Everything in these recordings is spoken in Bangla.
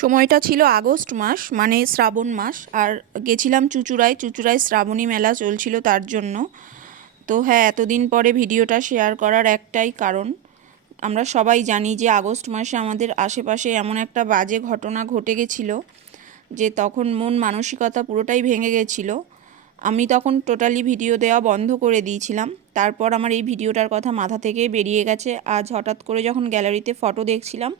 সময়টা ছিল আগস্ট মাস, মানে শ্রাবণ মাস। আর গেছিলাম চুঁচুড়ায়। চুঁচুড়ায় শ্রাবণী মেলা চলছিল তার জন্য। তো হ্যাঁ, এতদিন পরে ভিডিওটা শেয়ার করার একটাই কারণ, আমরা সবাই জানি যে আগস্ট মাসে আমাদের আশেপাশে এমন একটা বাজে ঘটনা ঘটে গেছিলো যে তখন মন মানসিকতা পুরোটাই ভেঙে গেছিলো। আমি তখন টোটালি ভিডিও দেওয়া বন্ধ করে দিয়েছিলাম। তারপর আমার এই ভিডিওটার কথা মাথা থেকে বেরিয়ে গেছে। আজ হঠাৎ করে যখন গ্যালারিতে ফটো দেখছিলাম,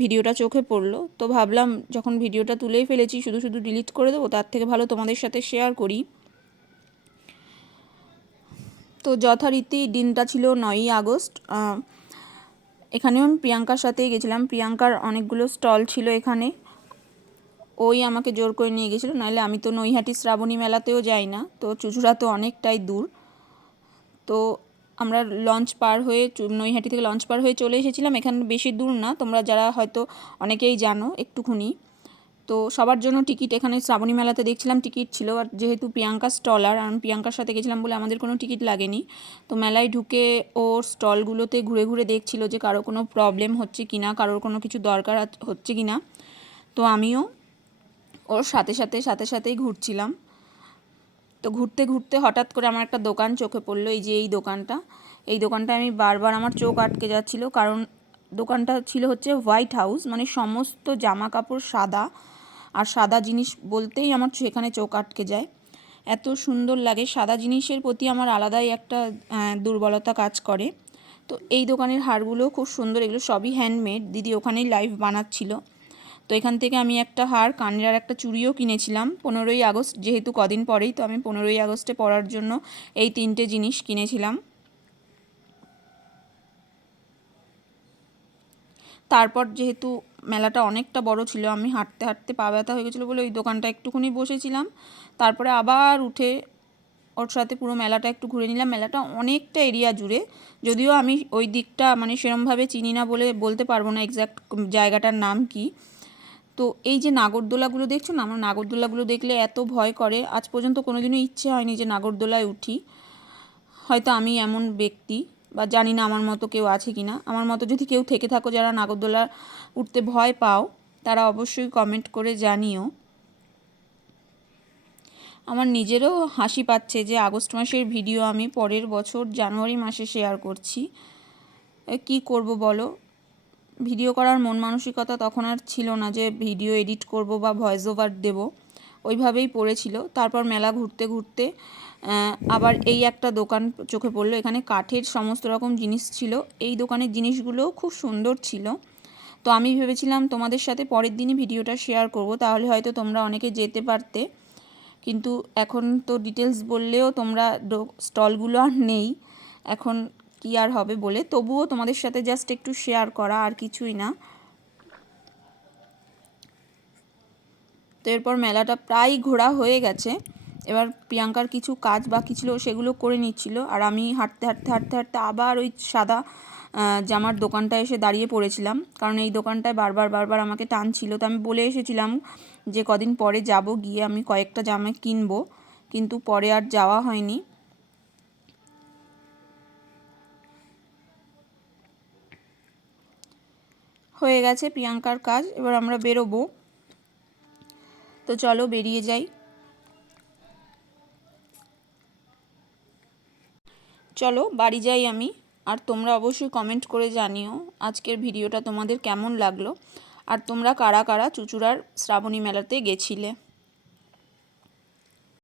ভিডিওটা চোখে পড়লো। তো ভাবলাম যখন ভিডিওটা তুলেই ফেলেছি, শুধু শুধু ডিলিট করে দেবো, তার থেকে ভালো তোমাদের সাথে শেয়ার করি। তো যথারীতি দিনটা ছিল 9ই আগস্ট। এখানেও আমি প্রিয়াঙ্কার সাথেই গেছিলাম। প্রিয়াঙ্কার অনেকগুলো স্টল ছিল এখানে, ওই আমাকে জোর করে নিয়ে গেছিলো, নাহলে আমি তো নৈহাটি শ্রাবণী মেলাতেও যাই না। তো চুঁচুড়া তো অনেকটাই দূর। তো আমরা লঞ্চ পার হয়ে, নৈহাটি থেকে লঞ্চ পার হয়ে চলে এসেছিলাম। এখানে বেশি দূর না, তোমরা যারা হয়তো অনেকেই জানো একটুখানি। তো সবার জন্য টিকিট, এখানে শ্রাবণী মেলাতে দেখছিলাম টিকিট ছিল। আর যেহেতু প্রিয়াঙ্কা স্টলার, আমি প্রিয়াঙ্কার সাথে গেছিলাম বলে আমাদের কোনো টিকিট লাগেনি। তো মেলায় ঢুকে ওর স্টলগুলোতে ঘুরে ঘুরে দেখছিল যে কারো কোনো প্রবলেম হচ্ছে কি না, কারোর কোনো কিছু দরকার হচ্ছে কি না। তো আমিও ওর সাথেই ঘুরছিলাম। তো ঘুরতে ঘুরতে হঠাৎ করে আমার একটা দোকান চোখে পড়লো, এই যে এই দোকানটা আমি বারবার, আমার চোখ আটকে যাচ্ছিলো। কারণ দোকানটা ছিল হচ্ছে হোয়াইট হাউস, মানে সমস্ত জামা কাপড় সাদা। আর সাদা জিনিস বলতেই আমার সেখানে চোখ আটকে যায়। এত সুন্দর লাগে, সাদা জিনিসের প্রতি আমার আলাদাই একটা দুর্বলতা কাজ করে। তো এই দোকানের হারগুলো খুব সুন্দর, এগুলো সবই হ্যান্ডমেড। দিদি ওখানেই লাইভ বানাচ্ছিল। তো এখান থেকে আমি একটা হার, কানের আর একটা চুড়িও কিনেছিলাম 15ই আগস্ট, যেহেতু কদিন পরেই। তো আমি 15ই আগস্টে পরার জন্য এই 3টে জিনিস কিনেছিলাম। তারপর যেহেতু মেলাটা অনেকটা বড় ছিল, আমি হাঁটতে হাঁটতে পা ব্যথা হয়ে গেছিলো বলে ওই দোকানটা একটুখানি বসেছিলাম। তারপরে আবার উঠে ওর সাথে পুরো মেলাটা একটু ঘুরে নিলাম। মেলাটা অনেকটা এরিয়া জুড়ে, যদিও আমি ওই দিকটা মানে সেরমভাবে চিনি না বলে বলতে পারবো না এক্স্যাক্ট জায়গাটার নাম কি। তো এই যে নাগরদোলাগুলো দেখছো না, আমার নাগরদোলাগুলো দেখলে এত ভয় করে। আজ পর্যন্ত কোনোদিনও ইচ্ছে হয়নি যে নাগরদোলায় উঠি। হয়তো আমি এমন ব্যক্তি, বা জানি না আমার মতো কেউ আছে কি না। আমার মতো যদি কেউ থেকে থাকো যারা নাগরদোলা উঠতে ভয় পাও, তারা অবশ্যই কমেন্ট করে জানিও। আমার নিজেরও হাসি পাচ্ছে যে আগস্ট মাসের ভিডিও আমি পরের বছর জানুয়ারি মাসে শেয়ার করছি। কি করব বলো, ভিডিও করার মন মানসিকতা তখন আর ছিল না যে ভিডিও এডিট করব বা ভয়েস ওভার দেব। ওইভাবেই পড়েছিল। তারপর মেলা ঘুরতে ঘুরতে আবার এই একটা দোকান চোখে পড়লো, এখানে কাঠের সমস্ত রকম জিনিস ছিল। এই দোকানের জিনিসগুলোও খুব সুন্দর ছিল। তো আমি ভেবেছিলাম তোমাদের সাথে পরের দিনই ভিডিওটা শেয়ার করব, তাহলে হয়তো তোমরা অনেকে যেতে পারতে। কিন্তু এখন তো ডিটেলস বললেও তোমরা, স্টলগুলো আর নেই এখন, কি আর হবে বলে। তবুও তোমাদের সাথে জাস্ট একটু শেয়ার করা, আর কিছুই না। তো এরপর মেলাটা প্রায় ঘোরা হয়ে গেছে। এবার প্রিয়াঙ্কার কিছু কাজ বাকি ছিল, সেগুলো করে নিচ্ছিল। আর আমি হাঁটতে হাঁটতে হাঁটতে হাঁটতে আবার ওই সাদা জামার দোকানটায় এসে দাঁড়িয়ে পড়েছিলাম, কারণ এই দোকানটায় বারবার আমাকে টানছিল। তো আমি বলে এসেছিলাম যে কদিন পরে যাব, গিয়ে আমি কয়েকটা জামা কিনবো, কিন্তু পরে আর যাওয়া হয়নি। হয়ে গেছে প্রিয়াঙ্কার কাজ, এবার আমরা বেরোবো। তো চলো বেরিয়ে যাই। চলো বাড়ি যাই আমি। আর তোমরা অবশ্যই কমেন্ট করে জানিও আজকের ভিডিওটা তোমাদের কেমন লাগলো, আর তোমরা কারা কারা চুঁচুড়ার শ্রাবণী মেলাতে গেছিলে।